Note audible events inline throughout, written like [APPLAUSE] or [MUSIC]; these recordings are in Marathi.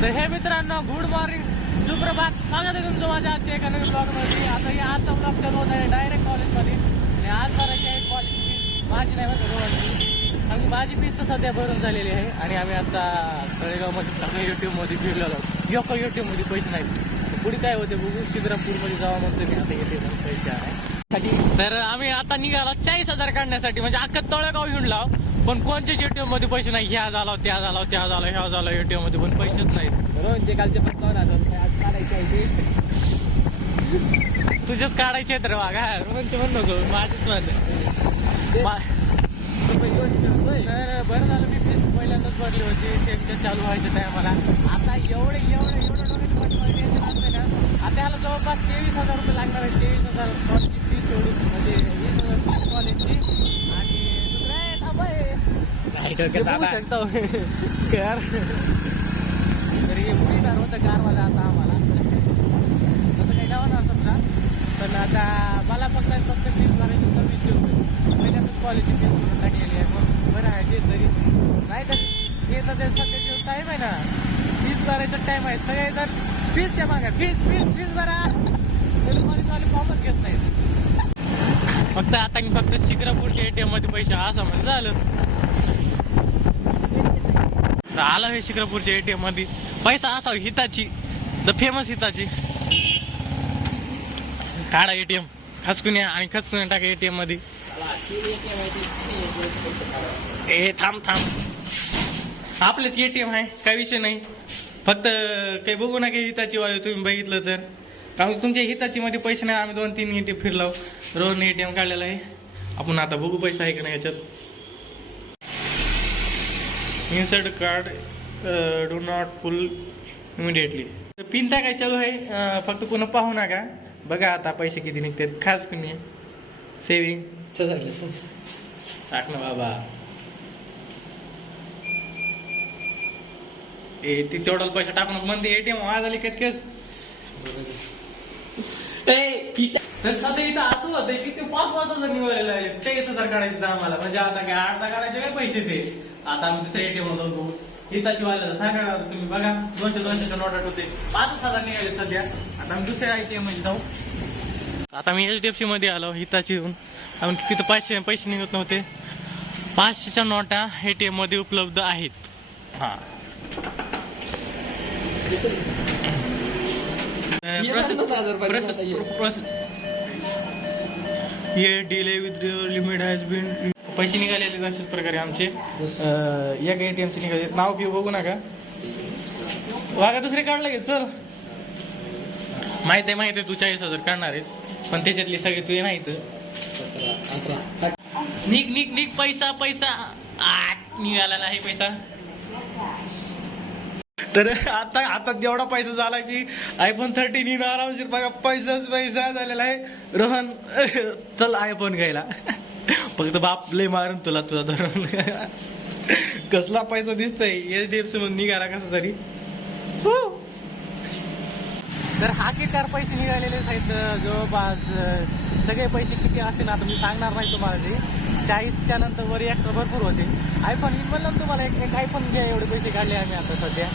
तर हे मित्रांनो गुड मॉर्निंग सुप्रभात. स्वागत आहे तुमचं माझ्या आजच्या एका नवीन ब्लॉगमध्ये आता हे आजचा ब्लॉग चालू होत आहे डायरेक्ट कॉलेजमध्ये आणि आज भरायची आहे कॉलेज फीस माझी नाही बघा रोहनची आणि माझी फीस तर सध्या भरून झालेली आहे. आणि आम्ही आता तळेगावमध्ये सगळे युट्यूबमध्ये फिरलो आहोत. योक युट्यूबमध्ये पैसे नाही पुढे काय होते बघू. शिद्रापूरमध्ये जावा म्हणतो मी. आता येते पैसे आहे. तर आम्ही आता निघालो चाळीस हजार काढण्यासाठी. म्हणजे अख्खं तळेगाव हिंडला पण कोणत्याच एटीएममध्ये पैसे नाही? ह्या झाला त्या झाला त्या झाला ह्या झाला एटीएममध्ये पण पैसेच नाहीत. रोहनचे कालचे पंचावन्न हजार आज काढायचे आहे ते. तुझेच काढायचे आहेत रे वागा रोहनचे म्हण नको माझेच म्हण मा- रुपये दोनशे रुपये. तर बरं झालं मी फीस पहिल्यांदाच भरली होती. त्यांच्या चालू व्हायच्या टायमाला. आता एवढे एवढे एवढं लागते ना. आता याला जवळपास तेवीस हजार रुपये लागणार आहे. तेवीस हजार फीस सोडून म्हणजे वीस हजार फीस कॉलेजची आणि दुसरं आहे थांब आहे. नाही ते डोक्यात बघू आता. शकता कार तरी पुढीदार होतं कारवाला आता आम्हाला तसं काही ना समजा पण आता मला फक्त फक्त फीस भरायची सव्वीसशे रुपये पहिल्यांदाच कॉलेजची फीस भरून टाकलेली आहे मग बरं आहे ते तरी नाही तर हे तर ते सध्याचे टाईम आहे ना फीस भरायचा टाईम आहे सगळे जर फीसच्या मागे फीस फीस फीस भरा तरी कॉलेजवाले फॉर्मच घेत नाहीत फक्त आता मी फक्त शिक्रापूरच्या एटीएममध्ये पैसे असं म्हणजे झालं तर आला हे शिक्रापूरच्या एटीएममध्ये पैसा असा हिताची. The famous Hitachi. काढा एटीएम खसकून या आणि खसकून टाका एटीएममध्ये ए थांब थांब. आपलेच एटीएम आहे. काही विषय नाही. फक्त काही बघू ना काही हिताची वाले. तुम्ही बघितलं तर. कारण तुमच्या हिताची मध्ये पैसे नाही. आम्ही दोन तीन एटीएम फिरलो. रोज एटीएम काढलेला आहे. आपण आता बघू पैसा आहे का नाही याच्यात. Insert card do not pull immediately PIN टाकाय चालू आहे. फक्त पुन्हा पाहू नका. बघा आता पैसे किती निघतात. खास कुणी सेविंग. टाक ना बाबा. ए ती तेवढा पैसा टाकून म्हणते एटीएम वाजली कच कच ए. तर सध्या इथं असं होतं की ते पाच पाच हजार निवडलेले आहे चाळीस हजार काढायचे आम्हाला म्हणजे आता काय आठ दहा काढायचे काय पैसे ते? आता आम्ही दुसऱ्या एटीएम जातो हिताची वाल्याला सांगा तुम्ही बघा. दोनशे दोनशेच्या नोटा होते पाचच हजार निघाले सध्या. आता आम्ही दुसऱ्या एटीएममध्ये जाऊ. आता मी एच डी एफ सी मध्ये आलो हिताची येऊन आम्ही तिथं पैसे पैसे निघत नव्हते. पाचशेच्या नोटा एटीएममध्ये उपलब्ध आहेत. हा. ये ये. Delay with limit has been पैसे निघालेले अशाच प्रकारे आमचे? अं, एक एटीएम चे निघाले नाव घेऊ बघू नका. वागा दुसरे काढलं घे चल. माहीत आहे माहिती आहे तू चाळीस हजार काढणार आहेस. पण त्याच्यातली सगळी तुझे नाही सतरा, निक निघ निघ निघ पैसा पैसा. आठ निघाला नाही पैसा. तर आता आता जेवढा पैसा झाला की आयफोन थर्टीन येऊन आरामशीर बघा पैसाच पैसा झालेला आहे. रोहन चल आयफोन घ्यायला. फक्त बाप लय मारून तुला तुझा धरून. कसला पैसा दिसतोय? एच डी एफ सी मधून निघाला कसा तरी. हो. तर हा कार पैसे निघालेले आहेत जवळपास सगळे पैसे किती असतील आता मी सांगणार नाही तुम्हाला ते. चाळीसच्या नंतर वर एक्स्ट्रा भरपूर होते आयफोन येईल म्हणलं तुम्हाला एक एक आयफोन घ्या एवढे पैसे काढले आम्ही आता सध्या.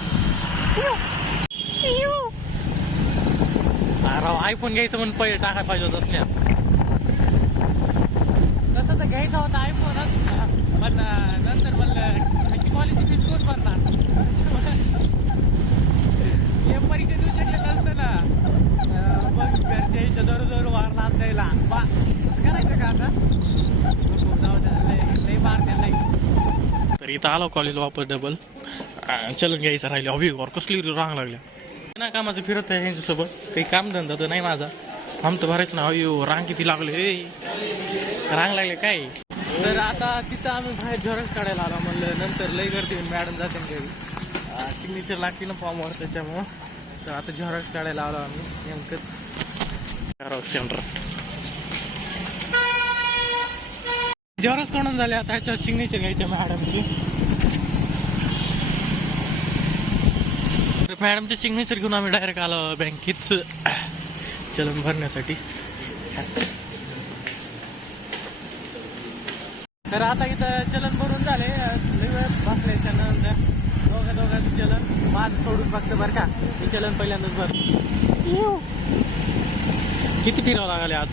राव आयफोन घ्यायचं म्हणून पहिले टाकायला पाहिजे होत असल्या. तसं तर घ्यायचा होता आयफोनच पण नंतर म्हणलं त्याची क्वालिटी फीस कोण भरणार हे परीक्षा देऊ शकले नसतं ना. मग घरच्या इथं जोर जोर वारला द्यायला बा असं करायचं का आता नको, जाऊ द्या लय लय मारण्या लय तर इथं आलो कॉलेज वापस डबल चलन घ्यायचं राहिले. हवी कसली रांग लागल्या. ना कामाचं फिरत आहे यांच्यासोबत. काही काम धंदा तर नाही माझा. आम तर भरायचं ना. अयो रांग किती लागले ए. रांग लागले काय? तर आता तिथं आम्ही बाहेर झेरॉक्स काढायला आलो म्हणलं नंतर लय गर्दी मॅडम जाते ना घरी. सिग्नेचर लागते ना फॉर्मवर त्याच्यामुळं. तर आता झेरॉक्स काढायला आलो आम्ही. नेमकंच झेरॉक्स सेंटर झेरॉक्स काढून झाले आता ह्याच्यावर सिग्नेचर घ्यायचे मॅडमची. मॅडमचे सिग्नेचर घेऊन आम्ही डायरेक्ट आलो बँकेत. चलन भरण्यासाठी. तर आता इथं चलन भरून झाले. बसले त्यानंतर दोघं दोघांचं चलन. माझं सोडून फक्त बरं का मी चलन पहिल्यांदाच भर किती फिरावं लागले आज?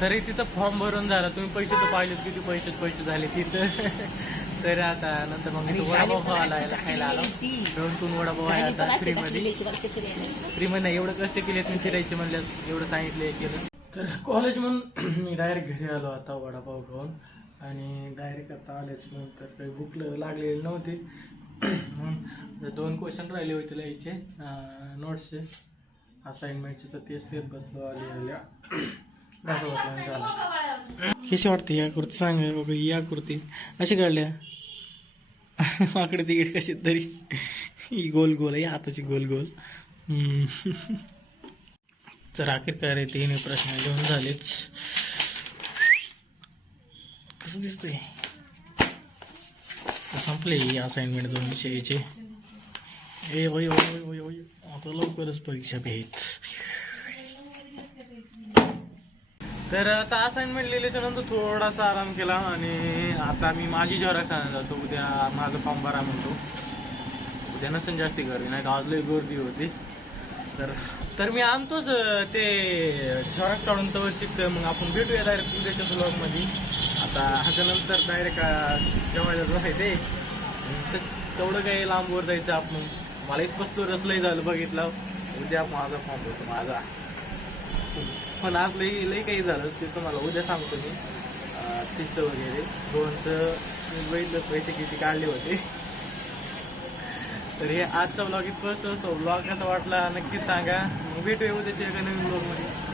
तरी तिथं फॉर्म भरून झाला. तुम्ही पैसे तर पाहिलेच किती पैसे पैसे झाले तिथं. [LAUGHS] तर आता नंतर मग मी तो वडापाव यायला खायला आलो. दोन तीन वडापाव आहे आता फ्री मध्ये फ्री मध्ये नाही एवढं कष्ट केले तुम्ही फिरायचे म्हणल्यास एवढं सांगितले केलं. तर कॉलेज म्हणून [CLEARS THROAT] मी डायरेक्ट घरी आलो आता वडापाव खाऊन. आणि डायरेक्ट आता आलेच नंतर काही भूक लागलेली नव्हती. [CLEARS THROAT] म्हणून दोन क्वेश्चन राहिले होते लिहायचे नोट्सचे असाइनमेंटचे तर तेच लिहित बसलो आली आल्या. [CLEARS THROAT] झालं. कशी वाटते या कुर्ती? सांग बघा या कुर्ती. अशी काढल्या. माकडे तिकडे कशी तरी. ही गोल गोल आहे हाताची गोल गोल. तर अखेरकार आहे तीन प्रश्न लिहून झालेच कसं दिसतंय? संपले असाइनमेंट दोन विषयाचे. ए वय वय वय वय आता लवकरच परीक्षा आहेत तर आता असाइनमेंट लिहिल्याच्या नंतर थोडासा आराम केला आणि आता मी माझी झेरॉक्स आणायला जातो उद्या माझं फॉर्म भरा म्हणतो. उद्या नसेल जास्ती गर्दी नाही तर आज लई गर्दी होती. तर तर मी आणतोच ते झेरॉक्स काढून तवर शिकतोय मग आपण भेटूया डायरेक्ट उद्याच्या ब्लॉगमध्ये आता ह्याच्यानंतर डायरेक्ट जेवायला आहे तर तेवढं काही लांबवर जायचं आपण. मला इतकंच तो रस लई झालं बघितलं. उद्या माझा फॉर्म होतो माझा. पण आज लई लई काही झालं ते तुम्हाला उद्या सांगतो मी. तिचं वगैरे. दोनचं मी बघितलं पैसे किती काढले होते. तर हे आजचा ब्लॉग इतकं असतो ब्लॉग कसा वाटला नक्कीच सांगा. मग भेटूया उद्याच्या एका नवीन ब्लॉगमध्ये